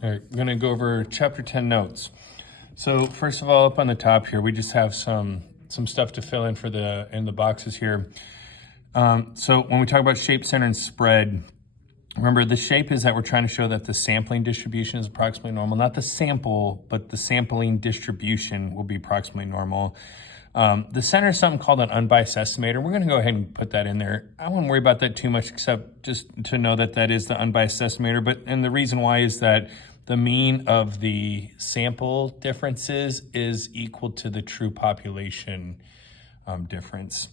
All right, I'm gonna go over chapter 10 notes. So first of all, up on the top here, we just have some stuff to fill in for in the boxes here. So when we talk about shape, center, and spread, remember the shape is that we're trying to show that the sampling distribution is approximately normal. Not the sample, but the sampling distribution will be approximately normal. The center is something called an unbiased estimator. We're going to go ahead and put that in there. I won't worry about that too much, except just to know that that is the unbiased estimator. And the reason why is that the mean of the sample differences is equal to the true population difference.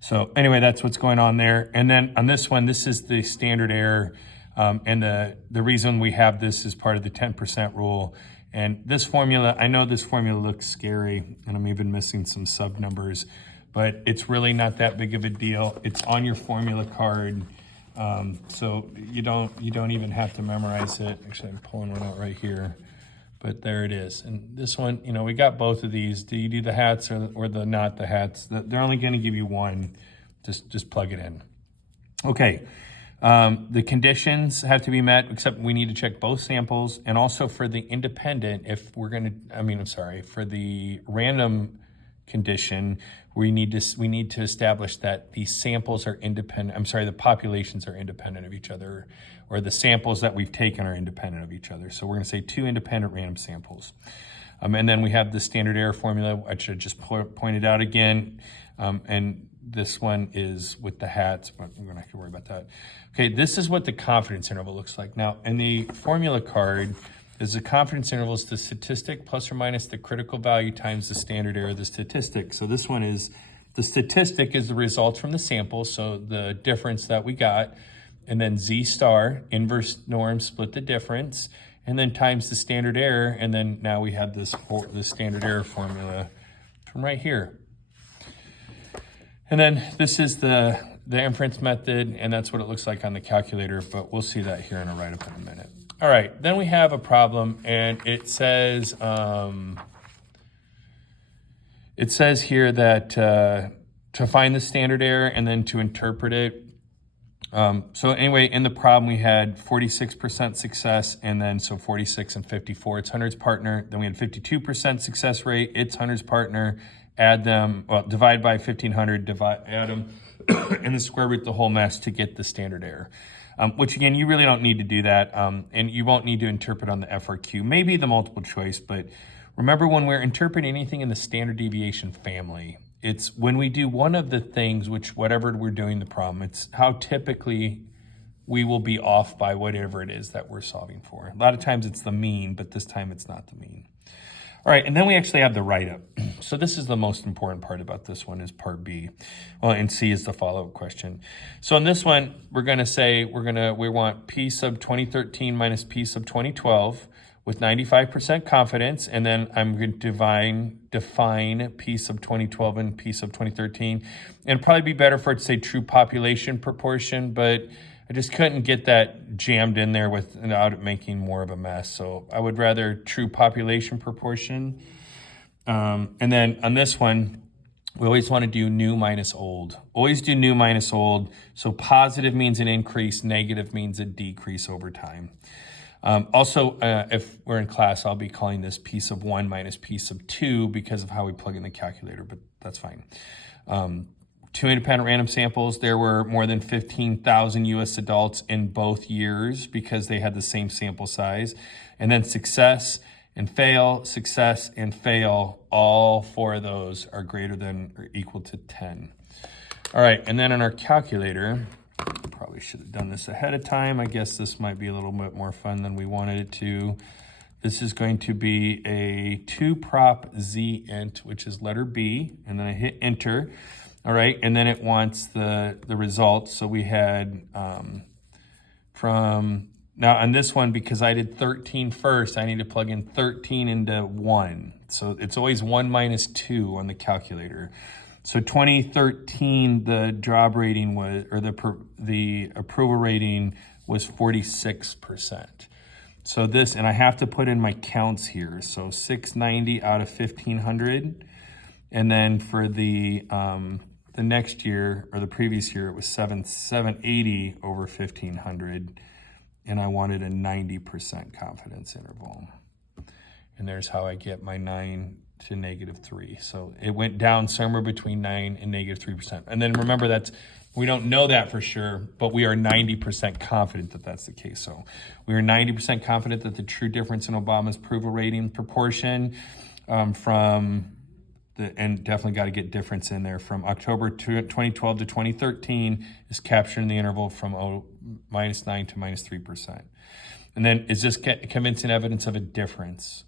So anyway, that's what's going on there. And then on this one, this is the standard error. And the reason we have this is part of the 10% rule. And this formula, I know this formula looks scary, and I'm even missing some sub numbers, but it's really not that big of a deal. It's on your formula card, so you don't even have to memorize it. Actually, I'm pulling one out right here, but there it is. And this one, you know, we got both of these. Do you do the hats or the not the hats? They're only going to give you one. Just plug it in. Okay. The conditions have to be met, except we need to check both samples. And also for the independent, if we're going to, for the random condition, we need to establish that the samples are independent. The populations are independent of each other, or the samples that we've taken are independent of each other. So we're going to say 2 independent random samples. And then we have the standard error formula, which I just pointed out again. And this one is with the hats, but we're not going to worry about that. Okay, this is what the confidence interval looks like. Now, in the formula card, is the confidence interval is the statistic plus or minus the critical value times the standard error of the statistic. So this one is, the statistic is the results from the sample, so the difference that we got, and then Z star, inverse norm, split the difference, and then times the standard error, and then now we have this standard error formula from right here. And then this is the inference method, and that's what it looks like on the calculator, but we'll see that here in a write-up in a minute. All right, then we have a problem, and it says here that to find the standard error and then to interpret it. So anyway, in the problem, we had 46% success, and then so 46 and 54, it's Hunter's partner. Then we had 52% success rate, it's Hunter's partner. Add them, well, divide by 1500, add them, and then square root the whole mess to get the standard error. Which again, you really don't need to do that, and you won't need to interpret on the FRQ, maybe the multiple choice, but remember when we're interpreting anything in the standard deviation family, it's when we do one of the things, which whatever we're doing the problem, it's how typically we will be off by whatever it is that we're solving for. A lot of times it's the mean, but this time it's not the mean. All right, and then we actually have the write-up. So this is the most important part about this one is part B. Well, and C is the follow-up question. So in this one, we're going to say we want P sub 2013 minus P sub 2012 with 95% confidence, and then I'm going to define P sub 2012 and P sub 2013. And it'd probably be better for it to say true population proportion, but I just couldn't get that jammed in there without it making more of a mess. So I would rather true population proportion. And then on this one, we always want to do new minus old. Always do new minus old. So positive means an increase, negative means a decrease over time. Also, if we're in class, I'll be calling this P sub 1 minus P sub 2 because of how we plug in the calculator, but that's fine. 2 independent random samples. There were more than 15,000 US adults in both years because they had the same sample size. And then success and fail, all 4 of those are greater than or equal to 10. All right, and then in our calculator, probably should have done this ahead of time. I guess this might be a little bit more fun than we wanted it to. This is going to be a 2-prop Z int, which is letter B, and then I hit enter. All right, and then it wants the results. So we had now on this one, because I did 13 first, I need to plug in 13 into 1. So it's always 1 minus 2 on the calculator. So 2013, the job rating was, or the approval rating was 46%. So this, and I have to put in my counts here. So 690 out of 1,500. And then for the next year or the previous year, it was 780 over 1,500. and I wanted a 90% confidence interval. And there's how I get my 9 to -3. So it went down somewhere between 9 and -3%. And then remember, we don't know that for sure, but we are 90% confident that that's the case. So we are 90% confident that the true difference in Obama's approval rating proportion and definitely got to get difference in there, from October 2012 to 2013 is captured in the interval from -9 to -3%. And then is this convincing evidence of a difference?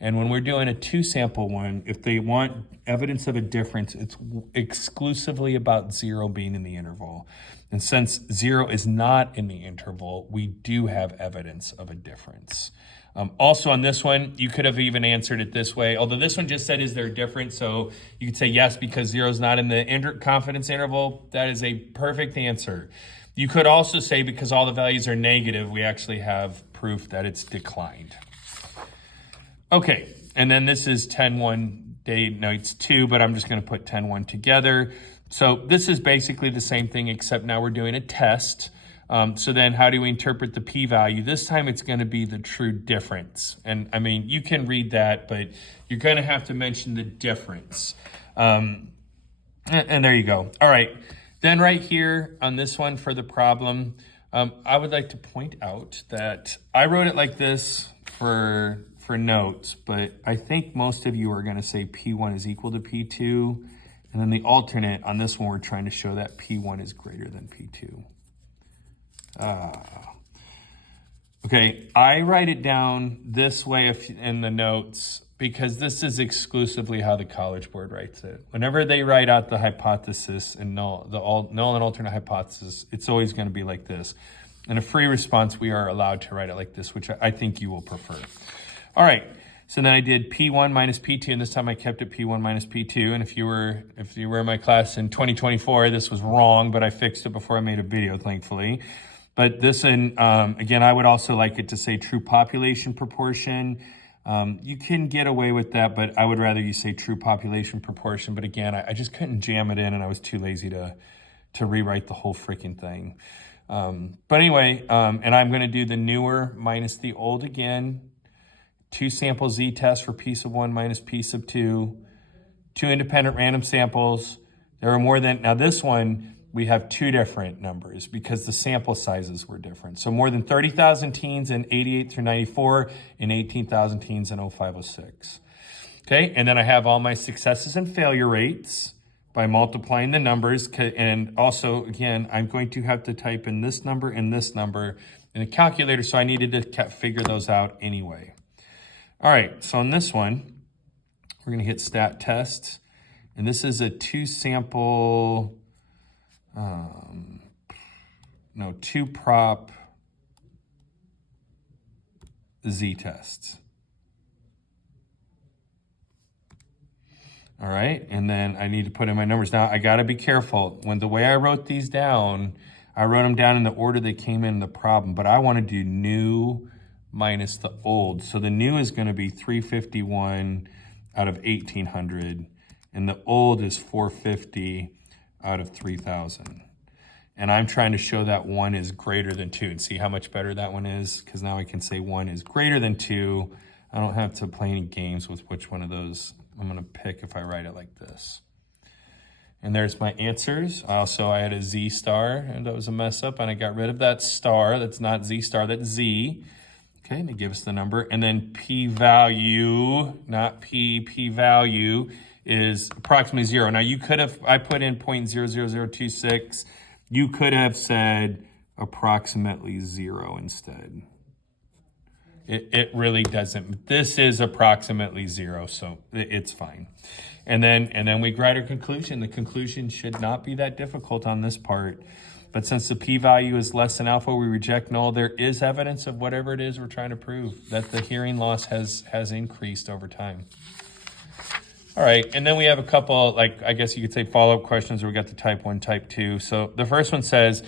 And when we're doing a 2-sample one, if they want evidence of a difference, it's exclusively about 0 being in the interval. And since 0 is not in the interval, we do have evidence of a difference. Also on this one, you could have even answered it this way, although this one just said, is there a difference? So you could say yes, because 0 is not in the confidence interval. That is a perfect answer. You could also say, because all the values are negative, we actually have proof that it's declined. Okay, and then this is 10-1 day notes 2, but I'm just going to put 10-1 together. So this is basically the same thing, except now we're doing a test. So then how do we interpret the p-value? This time it's going to be the true difference. And I mean, you can read that, but you're going to have to mention the difference. And there you go. All right, then right here on this one for the problem, I would like to point out that I wrote it like this for notes, but I think most of you are going to say P1 is equal to P2. And then the alternate on this one, we're trying to show that P1 is greater than P2. Okay, I write it down this way in the notes because this is exclusively how the College Board writes it. Whenever they write out the hypothesis and null and alternate hypothesis, it's always going to be like this. In a free response, we are allowed to write it like this, which I think you will prefer. All right, so then I did P1 minus P2, and this time I kept it P1 minus P2. And if you were in my class in 2024, this was wrong, but I fixed it before I made a video, thankfully. But this, and again, I would also like it to say true population proportion. You can get away with that, but I would rather you say true population proportion. But again, I just couldn't jam it in, and I was too lazy to rewrite the whole freaking thing. But anyway, and I'm going to do the newer minus the old again. 2 sample z-test for p sub 1 minus p sub 2. 2 independent random samples. There are more than, now this one, we have 2 different numbers because the sample sizes were different. So more than 30,000 teens in 88 through 94 and 18,000 teens in 0506. Okay, and then I have all my successes and failure rates by multiplying the numbers. And also, again, I'm going to have to type in this number and this number in a calculator, so I needed to figure those out anyway. All right, so on this one, we're gonna hit stat test. And this is a 2 sample, 2 prop z-test. All right, and then I need to put in my numbers. Now I gotta be careful. The way I wrote these down, I wrote them down in the order they came in the problem, but I wanna do new minus the old. So the new is gonna be 351 out of 1,800, and the old is 450 out of 3,000. And I'm trying to show that 1 is greater than 2, and see how much better that one is, because now I can say 1 is greater than 2. I don't have to play any games with which one of those I'm gonna pick if I write it like this. And there's my answers. Also, I had a Z star, and that was a mess up, and I got rid of that star. That's not Z star, that's Z. Okay, and they give us the number. And then p-value, not p-value is approximately 0. Now you could have, I put in 0.00026. You could have said approximately 0 instead. It really doesn't. This is approximately 0, so it's fine. And then we write our conclusion. The conclusion should not be that difficult on this part. But since the p-value is less than alpha, we reject null. There is evidence of whatever it is we're trying to prove, that the hearing loss has increased over time. All right, and then we have a couple, like, I guess you could say follow-up questions, where we got the type 1, type 2. So the first one says,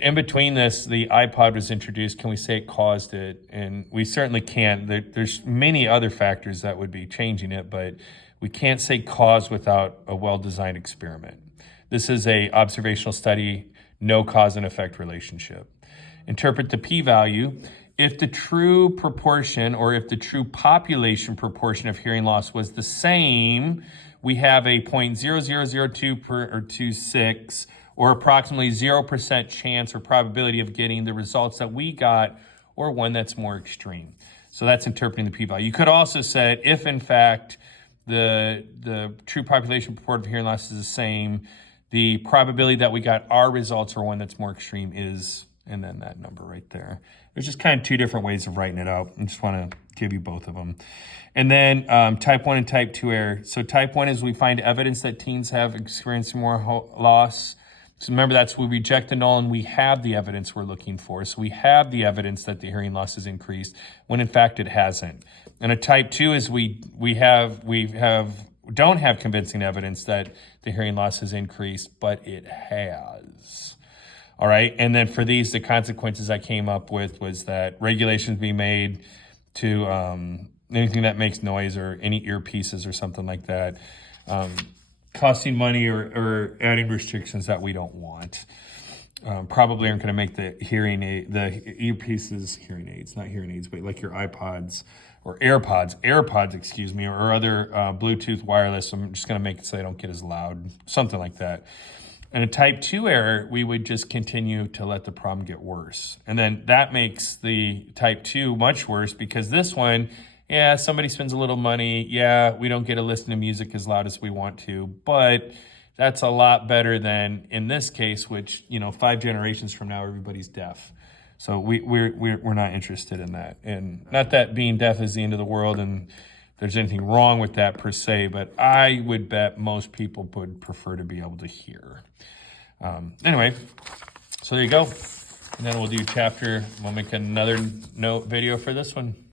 in between this, the iPod was introduced. Can we say it caused it? And we certainly can't. There's many other factors that would be changing it, but we can't say cause without a well-designed experiment. This is a observational study, no cause and effect relationship. Interpret the p-value. If the true proportion or if the true population proportion of hearing loss was the same, we have a 0.0002 per or 26 or approximately 0% chance or probability of getting the results that we got, or one that's more extreme. So that's interpreting the p-value. You could also say if in fact the true population proportion of hearing loss is the same, the probability that we got our results or one that's more extreme is, and then that number right there. There's just kind of two different ways of writing it out. I just want to give you both of them. And then type 1 and type 2 error. So type 1 is we find evidence that teens have experienced more loss. So remember, that's we reject the null and we have the evidence we're looking for. So we have the evidence that the hearing loss has increased when in fact it hasn't. And a type 2 is we don't have convincing evidence that the hearing loss has increased, but it has. All right, and then for these, the consequences I came up with was that regulations be made to anything that makes noise or any earpieces or something like that, costing money or adding restrictions that we don't want. Probably aren't going to make the earpieces, hearing aids, not hearing aids, but like your iPods or AirPods, excuse me, or other Bluetooth wireless. I'm just going to make it so they don't get as loud, something like that. And a type 2 error, we would just continue to let the problem get worse. And then that makes the type 2 much worse because this one, yeah, somebody spends a little money. Yeah, we don't get to listen to music as loud as we want to, but that's a lot better than in this case, which, 5 generations from now, everybody's deaf. So we're not interested in that. And not that being deaf is the end of the world and there's anything wrong with that per se, but I would bet most people would prefer to be able to hear. Anyway, so there you go. And then we'll make another note video for this one.